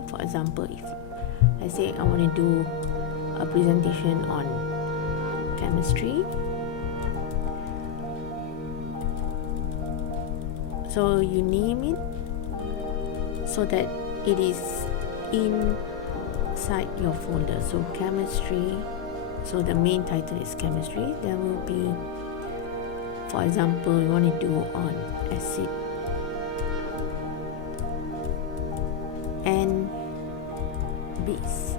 So for example, if let's say I want to do a presentation on chemistry, so you name it so that it is inside your folder. So chemistry, so the main title is chemistry. There will be, for example, you want to do on acid and base.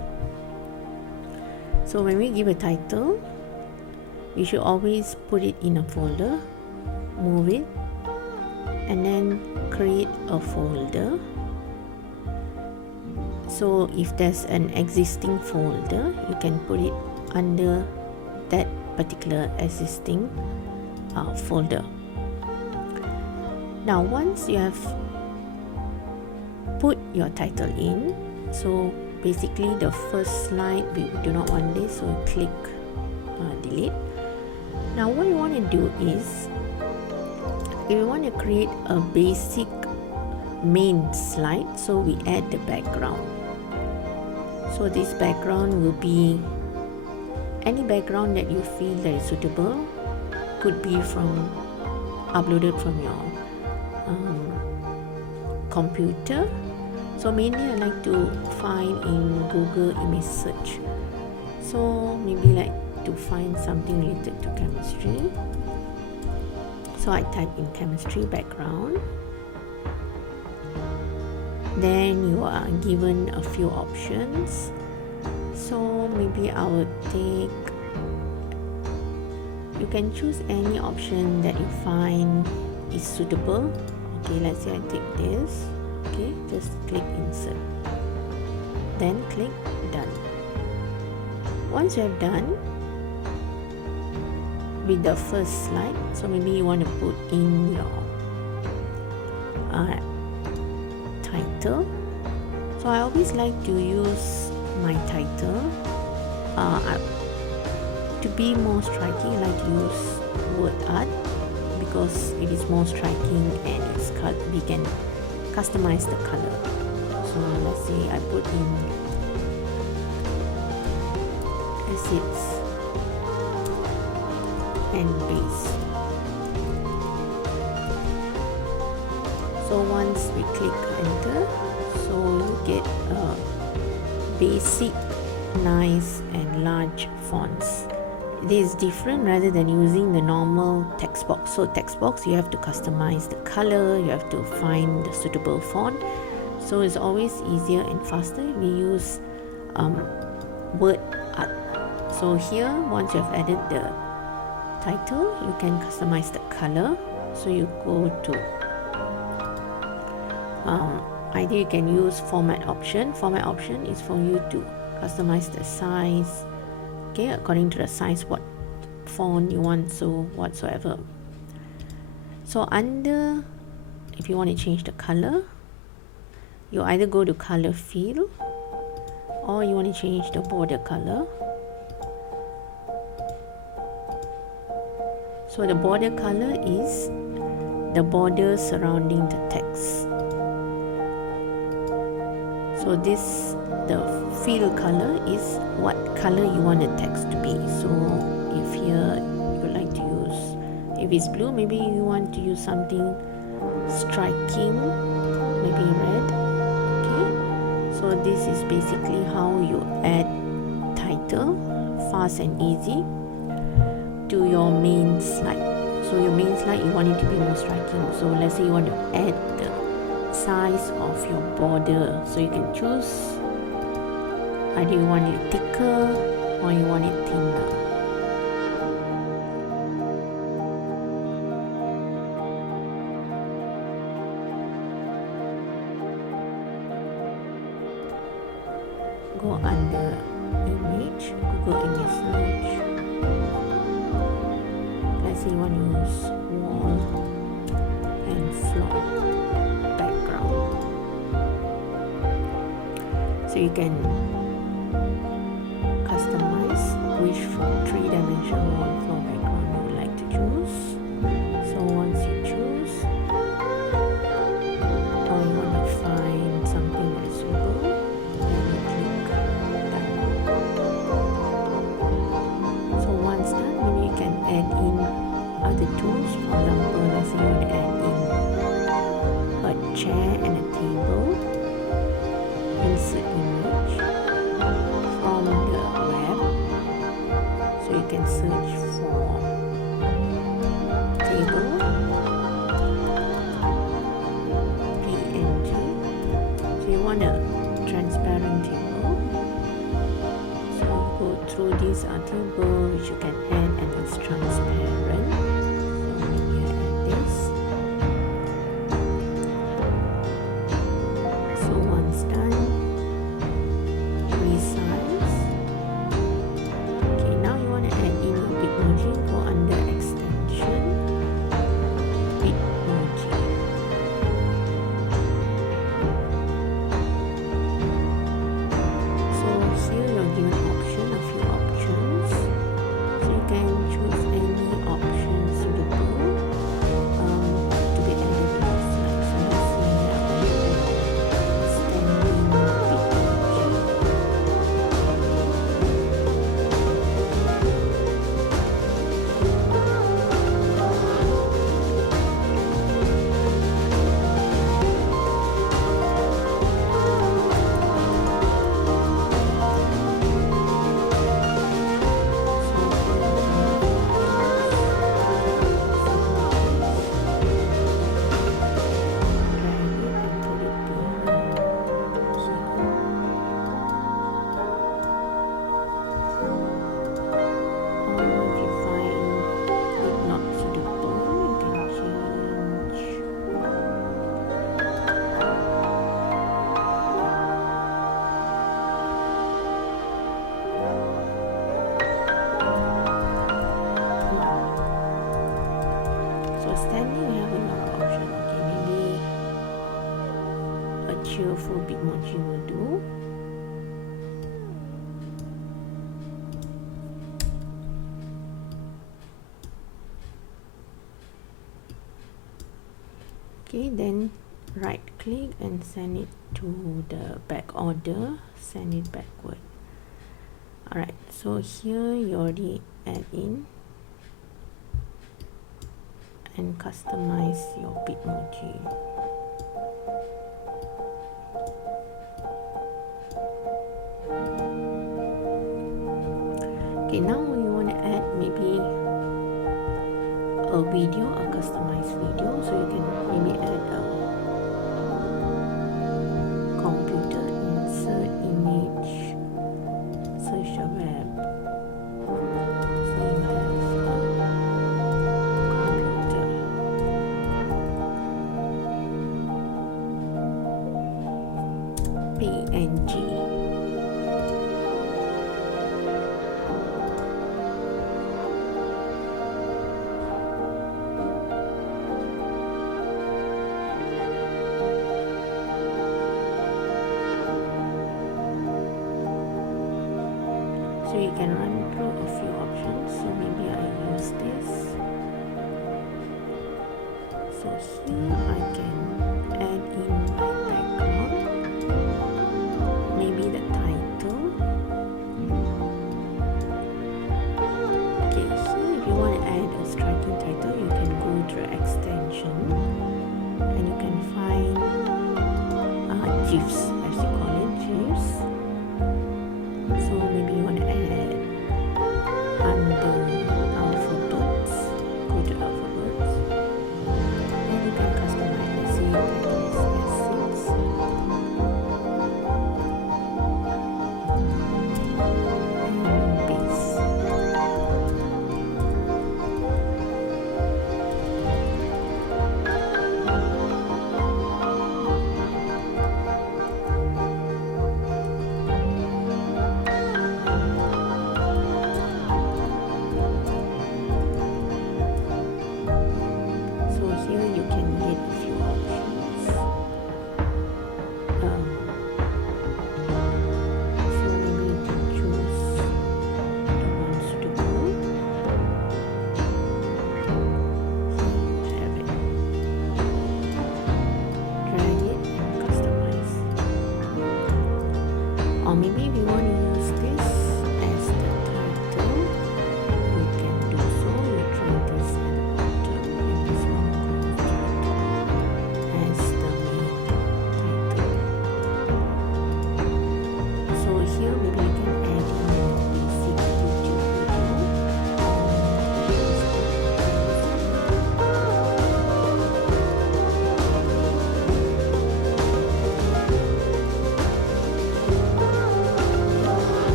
So when we give a title, we should always put it in a folder, move it, and then create a folder. So if there's an existing folder, you can put it under that particular existing folder. Now once you have put your title in, so basically the first slide we do not want this, so click delete. Now what you want to do is, if you want to create a basic main slide, so we add the background. So this background will be any background that you feel that is suitable, could be uploaded from your computer. So mainly I like to find in Google image search. So maybe like to find something related to chemistry. So I type in chemistry background. Then you are given a few options. So maybe I would take, you can choose any option that you find is suitable. Okay, let's say I take this. Okay, just click insert, then click done. Once you have done with the first slide, so maybe you want to put in your title. So I always like to use my title to be more striking. I like to use word art because it is more striking and it's we can customize the color. So let's say I put in acids and base. So once we click enter, so you get a basic, nice and large fonts. This is different rather than using the normal text box. So text box, you have to customize the color, you have to find the suitable font. So it's always easier and faster if we use word art. So here, once you have added the title, you can customize the color. So you go to either you can use format option. Format option is for you to customize the size, okay, according to the size, what font you want, so whatsoever. So under, if you want to change the color, you either go to color field or you want to change the border color. So the border color is the border surrounding the text. So this, the field color is what color you want the text to be. So if here you would like to use, if it's blue, maybe you want to use something striking, maybe red. Okay, so this is basically how you add title fast and easy to your main slide. So your main slide, you want it to be more striking. So let's say you want to add the size of your border, so you can choose either you want it thicker or you want it thinner. Go under image, Google image search. Let's say you want to use wall and floor background. So you can customize which 3-dimensional wall floor background you would like to choose. So once you choose, or you want to find something that is suitable, for standing, we have a lot of options. Okay, maybe a cheerful Bitmoji will do. Okay, then right click and send it to the back order, send it backward. Alright, so here you already add in and customize your Bitmoji. Okay, now you want to add maybe a video, a customized video, so you can maybe add a computer, insert image, search the web. So you have a computer, PNG. So you can run through a few options. So maybe I use this. So here I can